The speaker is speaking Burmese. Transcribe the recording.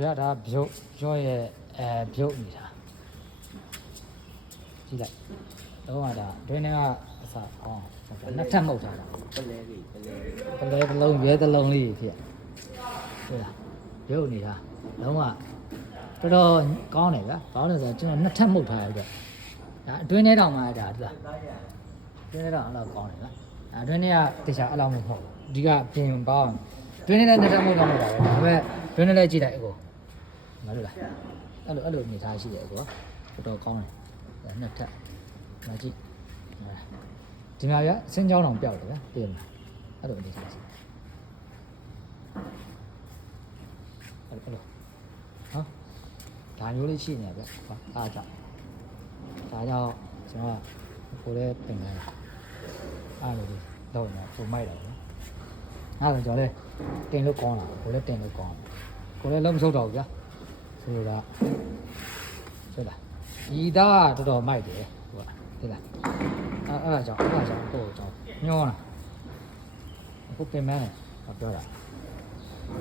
ဗျာဒါပြုတ်ရောရဲ့ပြုတ်နေတာကြည့်လိုက်တော့ဒါတွင်းထဲကအစားအောင်နှစ်ထပ်မှုတ်ထားတာပလဲတစ်လုံးရဲတစ်လုံးလေးဖြစ်ဟုတ်လားပြုတ်နေတာလုံးဝတော်တော်ကောင်းတယ်ဗျာဘာလို့လဲဆိုတော့ကျွန်တော်နှစ်ထပ်မှုတ်ထားရတဲ့ဒါအတွင်းထဲတောင်မှဒါဒီလားအတွင်းထဲတောင်အဲ့လောက်ကောင်းတယ်ဗျာအတွင်းထဲကတခြားအဲ့လောက်မဟုတ်ဘူးဒီကပြင်ပေါင်းတွင်းထဲလည်းနှစ်ထပ်မှုတ်တော့မှာပဲဒါပေမဲ့တွင်းထဲလည်းကြည့်လိုက်အကိုမဟုတ်လားအဲ့လိုအနေထားရှိတယ်အကိုတော်တော်ကောင်းတယ်နှစ်ထပ်မကြည့်ဒီမှာဗျာစင်းကြောင်းတောင်ပျောက်တယ်ဗျာပြင်မှာအဲ့လိုအနေထားရှိအဲ့လိုနော်ဒါမျိုးလေးရှိနေဗျာအားကြောင့်ဒါကြောင့်ကျွန်တော်ကကိုယ်လည်းပြင်လာတာအားလို့တော့နေပုံမိုက်တယ်နော်အဲ့ဒါကြောင့်လေတင်လို့ကောင်းလာကိုယ်လည်းတင်လို့ကောင်းကိုယ်လည်းလုံးမဆုပ်တော့ဘူးဗျာဆိုတော့ဆိုလားဒီသားတော်တော်မိုက်တယ်ဟုတ်လားသိလားအဲ့ဒါကြောင့်ကိုယ်ကြောင့်ညောလာအခုပြင်မန်းတယ်ပြောတာ